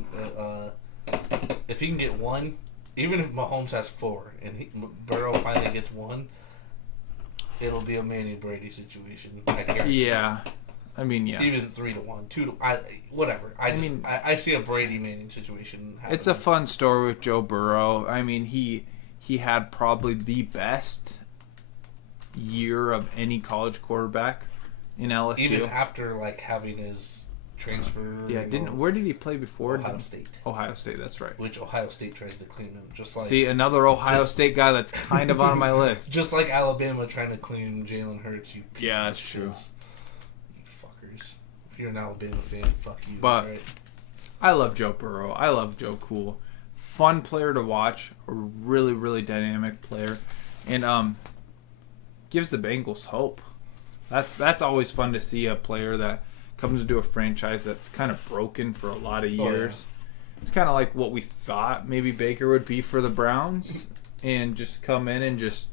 If he can get one, even if Mahomes has 4 and Burrow finally gets 1, it'll be a Manning Brady situation. I guarantee. Yeah. I mean, yeah. Even 3-1, 2-1, whatever. I see a Brady Manning situation happening. It's a fun story with Joe Burrow. I mean, he had probably the best year of any college quarterback in LSU. Even after having his transfer. Yeah, where did he play before? Ohio State. Ohio State, that's right. Which Ohio State tries to claim him, See, another Ohio State guy that's kind of on my list. Just like Alabama trying to claim Jalen Hurts. Yeah, that's true. You fuckers. If you're an Alabama fan, fuck you. But right? I love Joe Burrow. I love Joe Cool. Fun player to watch. A really, really dynamic player, and gives the Bengals hope. That's always fun to see a player that comes into a franchise that's kind of broken for a lot of years. Yeah. It's kind of like what we thought maybe Baker would be for the Browns, and just come in and just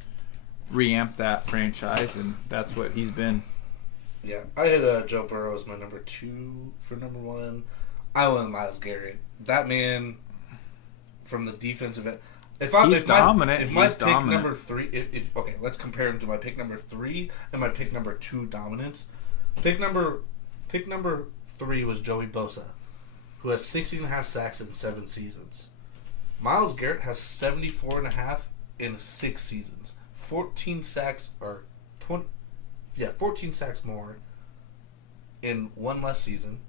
reamp that franchise, and that's what he's been. Yeah, I had Joe Burrow as my number 2 for number 1. I went with Myles Garrett. That man from the defensive end. He's dominant. If my pick number 3, okay, let's compare him to my pick number 3 and my pick number 2 dominance. Pick number 3 was Joey Bosa, who has 16.5 sacks in 7 seasons. Myles Garrett has 74.5 in 6 seasons. 14 sacks or 14 sacks more in 1 less season.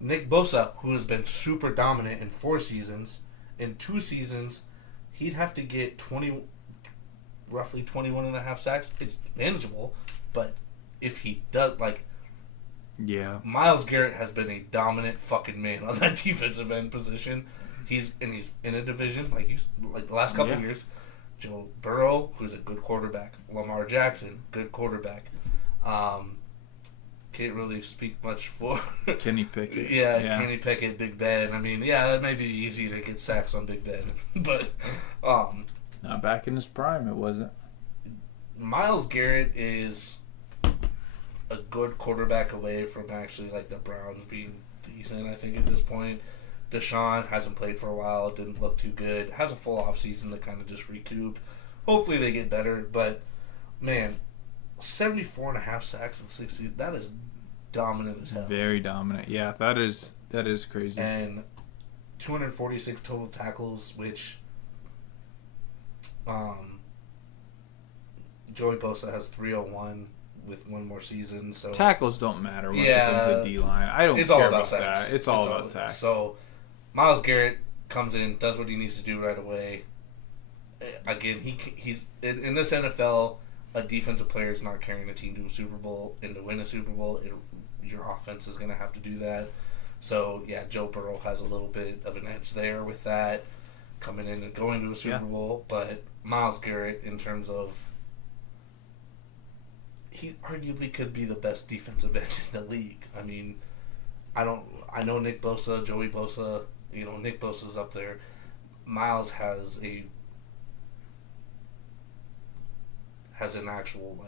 Nick Bosa, who has been super dominant in 4 seasons, in 2 seasons, he'd have to get roughly 21.5 sacks. It's manageable, but if he does, Myles Garrett has been a dominant fucking man on that defensive end position. He's in a division like the last couple of years. Joe Burrow, who's a good quarterback. Lamar Jackson, good quarterback. Can't really speak much for Kenny Pickett. Yeah, Kenny Pickett, Big Ben. I mean, that may be easy to get sacks on Big Ben, but not back in his prime. It wasn't. Myles Garrett is a good quarterback away from actually like the Browns being decent, I think, at this point. Deshaun hasn't played for a while, didn't look too good. Has a full offseason to kind of just recoup. Hopefully they get better, but man, 74.5 sacks in 60, that is dominant as hell. Very dominant. Yeah, that is crazy. And 246 total tackles, which Joey Bosa has 301 with one more season. So tackles don't matter once it comes to D-line. I don't care about sacks. That. It's all about sacks. So Myles Garrett comes in, does what he needs to do right away. Again, he's in this NFL, a defensive player is not carrying a team to a Super Bowl, and to win a Super Bowl, your offense is going to have to do that. So, yeah, Joe Burrow has a little bit of an edge there with that, coming in and going to a Super Bowl. But Myles Garrett, in terms of, he arguably could be the best defensive end in the league. I mean, I know Nick Bosa, Joey Bosa, Nick Bosa's up there. Myles has an actual,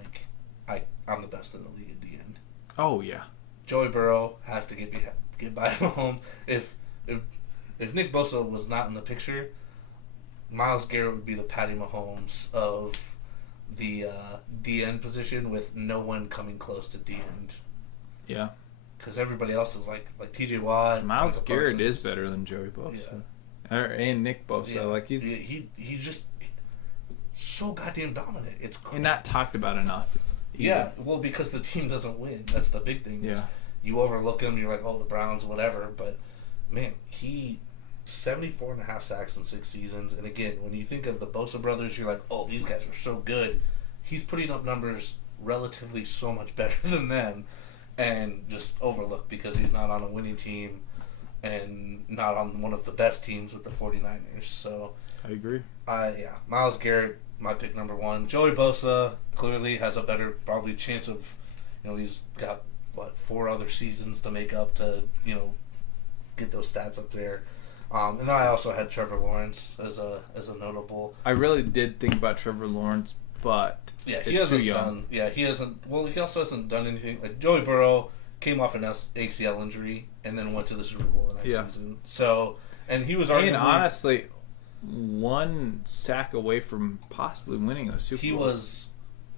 I'm the best in the league at the end. Oh, yeah. Joey Burrow has to get by Mahomes. If Nick Bosa was not in the picture, Myles Garrett would be the Patty Mahomes of the D-end position with no one coming close to D-end. Yeah. Because everybody else is like T.J. Watt. Myles Garrett is better than Joey Bosa. Yeah. And Nick Bosa. Yeah. He's just so goddamn dominant. It's cool. And not talked about enough. Either. Yeah, well, because the team doesn't win. That's the big thing. Yeah. You overlook him, you're like, oh, the Browns, whatever. But, man, 74.5 sacks in 6 seasons. And, again, when you think of the Bosa brothers, you're like, oh, these guys are so good. He's putting up numbers relatively so much better than them and just overlooked because he's not on a winning team and not on one of the best teams with the 49ers. So I agree. Yeah, Myles Garrett, my pick number 1. Joey Bosa clearly has a better probably chance of, he's got 4 other seasons to make up to, get those stats up there. And then I also had Trevor Lawrence as a notable. I really did think about Trevor Lawrence, but he hasn't done. Yeah, he hasn't. Well, he also hasn't done anything. Like Joey Burrow came off an ACL injury and then went to the Super Bowl the next season. So, and he was arguably, and honestly, 1 sack away from possibly winning a Super Bowl. He was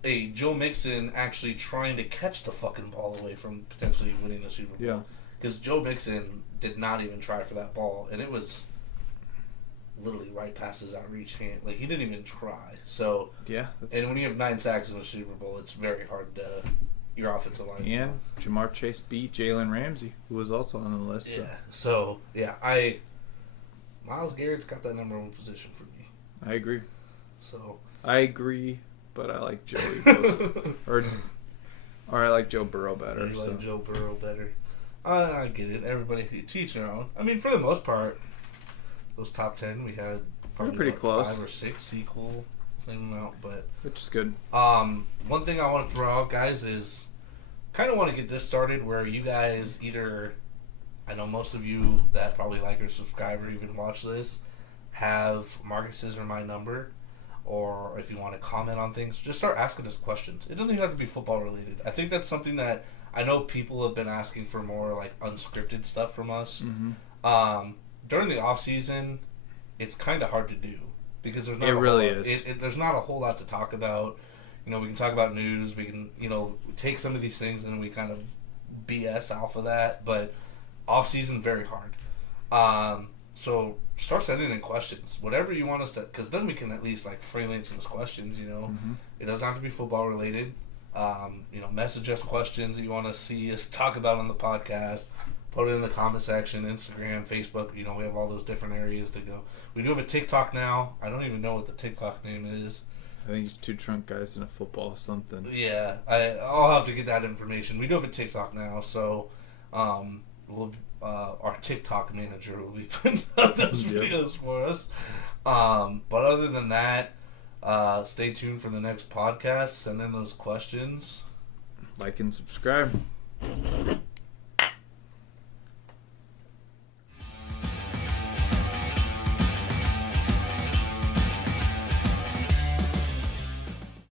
a Joe Mixon actually trying to catch the fucking ball away from potentially winning a Super Bowl. Yeah. Because Joe Mixon did not even try for that ball, and it was literally right past his outreach hand. Like, he didn't even try. So, yeah. And when you have 9 sacks in a Super Bowl, it's very hard to, your offensive line. And Jamar Chase beat Jalen Ramsey, who was also on the list. Yeah. So Myles Garrett's got that number 1 position for me. I agree. So. I agree, but I like Joey Bosa. or I like Joe Burrow better. You like Joe Burrow better. I get it. Everybody teach their own. I mean, for the most part, those top 10 we had probably pretty close. 5 or 6 equal, same amount, but which is good. One thing I want to throw out, guys, is kind of want to get this started where you guys either, I know most of you that probably like or subscribe or even watch this, have Marcus's or my number, or if you want to comment on things, just start asking us questions. It doesn't even have to be football related. I think that's something that I know people have been asking for more like unscripted stuff from us. Mm-hmm. During the off season, it's kind of hard to do because there's not there's not a whole lot to talk about. We can talk about news. We can take some of these things and then we kind of BS off of that. But off season very hard. So start sending in questions, whatever you want us to, because then we can at least like freelance those questions. Mm-hmm. It doesn't have to be football related. Message us questions that you want to see us talk about on the podcast. Put it in the comment section, Instagram, Facebook. We have all those different areas to go. We do have a TikTok now. I don't even know what the TikTok name is. I think it's 2 drunk guys in a football or something. Yeah, I'll have to get that information. We do have a TikTok now, so our TikTok manager will be putting out those videos for us. But other than that, stay tuned for the next podcast. Send in those questions. Like and subscribe.